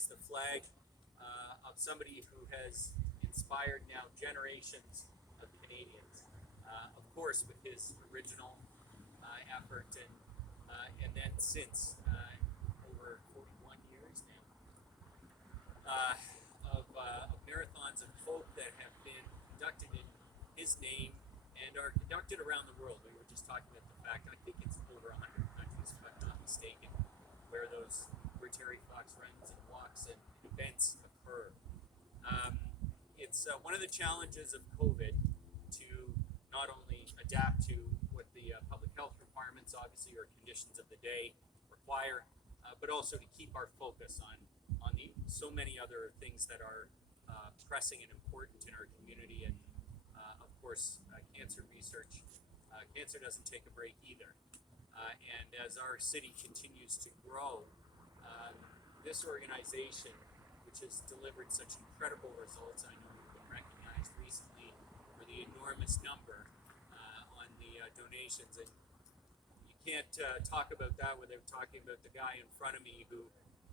raise the flag of somebody who has inspired now generations of Canadians. Of course, with his original effort, and then since over 41 years now of marathons of hope that have been conducted in his name and are conducted around the world. We were just talking about the fact, I think it's over 100 countries, if I'm not mistaken, where Terry Fox runs and walks and events occur. It's one of the challenges of COVID to not only adapt to what the public health requirements, obviously, or conditions of the day require, but also to keep our focus on the so many other things that are pressing and important in our community, and of course, cancer research. Cancer doesn't take a break either, and as our city continues to grow, this organization, which has delivered such incredible results, I know we've been recognized recently for the enormous number on the donations, and you can't talk about that without talking about the guy in front of me who,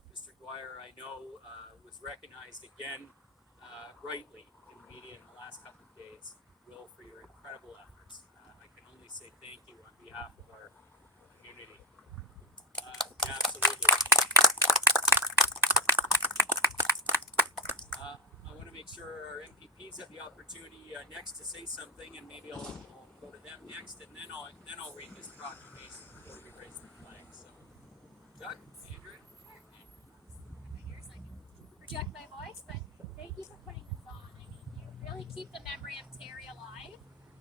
Mr. Dwyer, I know was recognized again rightly in the media in the last couple of days. Will, for your incredible efforts. I can only say thank you on behalf of our community. Absolutely. I want to make sure our MPPs have the opportunity next to say something, and maybe I'll go to them next, and then I'll read this proclamation before we raise the flag. So, Doug, Andrea. Here's I can project my voice, but thank you for putting this on. I mean, you really keep the memory of Terry alive.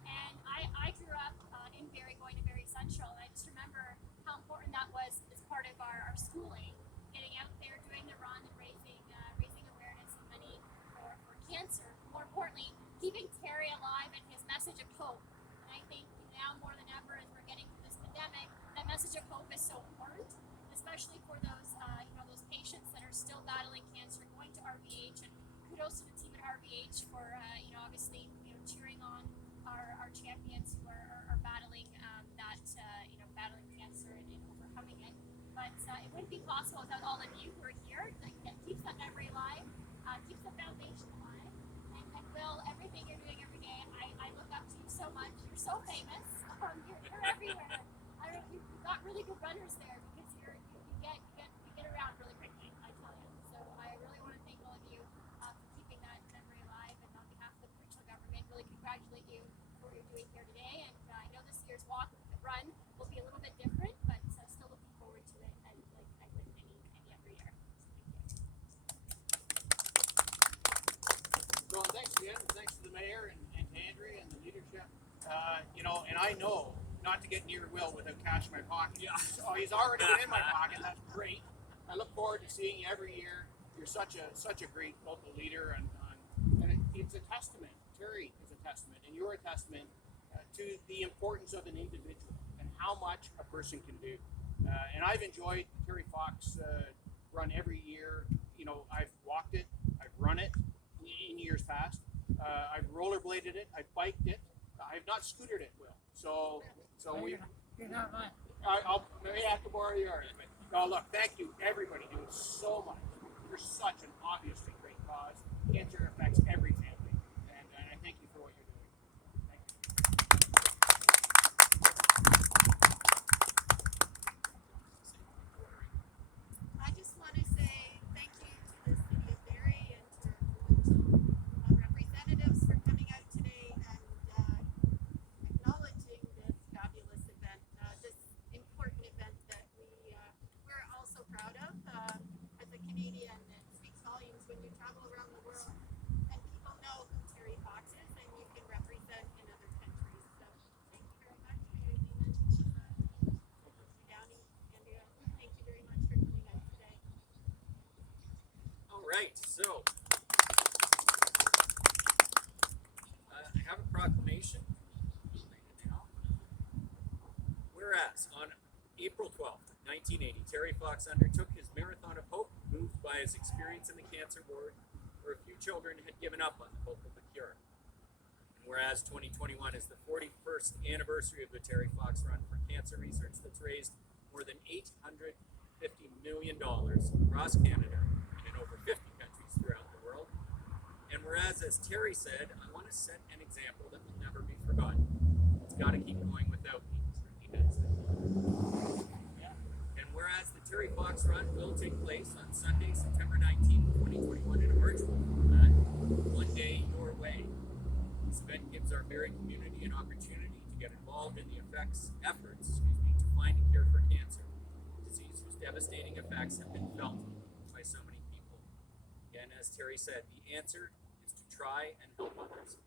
And I grew up in Barrie, going to Barrie Central, and I just remember how important that was as part of our schooling, getting out there, doing the run, and raising awareness and money for cancer. More importantly, keeping Terry alive and his message of hope. And I think now more than ever, as we're getting through this pandemic, that message of hope is so important, especially for those those patients that are still battling cancer, going to RVH. And kudos to the team at RVH for obviously cheering on our champions who are battling battling cancer and overcoming it. But it wouldn't be possible without all of you who are here. That keeps that memory alive, keeps the foundation alive. And Will, everything you're doing every day, I look up to you so much. You're so famous. You're everywhere. You've got really good runners there because you get around really quickly, I tell you. So I really want to thank all of you for keeping that memory alive, and on behalf of the provincial government, really congratulate you for what you're doing here today. And I know this year's run will be a little bit different, but still looking forward to it, and like I would any other year. So thank you. Well, thanks again. Thanks to the mayor and to Andrea and the leadership. And I know not to get near Will without cash in my pocket. Yeah. So he's already been in my pocket. That's great. I look forward to seeing you every year. You're such a great local leader, and it's a testament. Terry is a testament, and you're a testament to the importance of an individual and how much a person can do. And I've enjoyed the Terry Fox run every year. I've walked it, I've run it in years past. I've rollerbladed it, I've biked it. I've not scootered it, Will. So we. You're not mine. I'll maybe have to borrow yours. But no, look, thank you everybody doing so much. You're such an obviously great cause. Cancer affects every family, and I thank you for what you're doing. Thank you. I just want to say thank you to the city of Barrie and to our provincial representatives for coming out today and acknowledging this fabulous event, this important event that we're all so proud of. As a Canadian, it speaks volumes when you travel around the world and people know who Terry Fox is and you can represent in other countries. So thank you very much, Mayor Lehman, Downey, Andrea. Thank you very much for coming out today. All right, so I have a proclamation. Whereas on April 12th, 1980, Terry Fox undertook his Marathon of Hope, moved by his experience in the cancer ward, where a few children had given up on the hope of a cure. And whereas 2021 is the 41st anniversary of the Terry Fox Run for Cancer Research that's raised more than $850 million across Canada and in over whereas, as Terry said, I want to set an example that will never be forgotten. It's got to keep going without me. Certainly has. And whereas the Terry Fox Run will take place on Sunday, September 19th, 2021 in a virtual format, one day your way. This event gives our Barrie community an opportunity to get involved in the efforts to find a cure for cancer, a disease whose devastating effects have been felt by so many people. Again, as Terry said, the answer is to try and help others.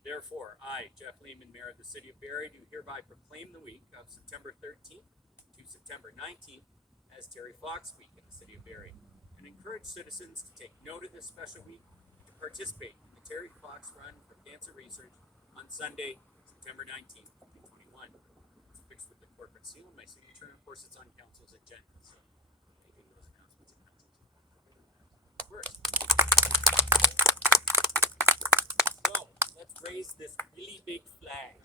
Therefore, I, Jeff Lehman, Mayor of the City of Barrie, do hereby proclaim the week of September 13th to September 19th as Terry Fox Week in the City of Barrie, and encourage citizens to take note of this special week and to participate in the Terry Fox Run for Cancer Research on Sunday, September 19th, 2021. It's fixed with the corporate seal and my signature, and of course it's on council's agenda, so making those announcements at council's first. So, let's raise this really big flag.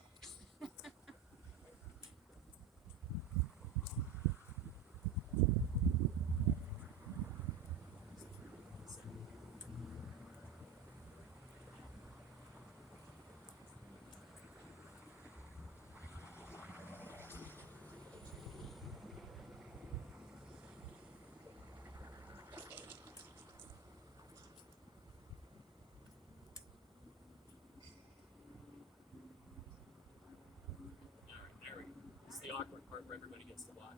There we go. It's the awkward part where everybody gets to watch.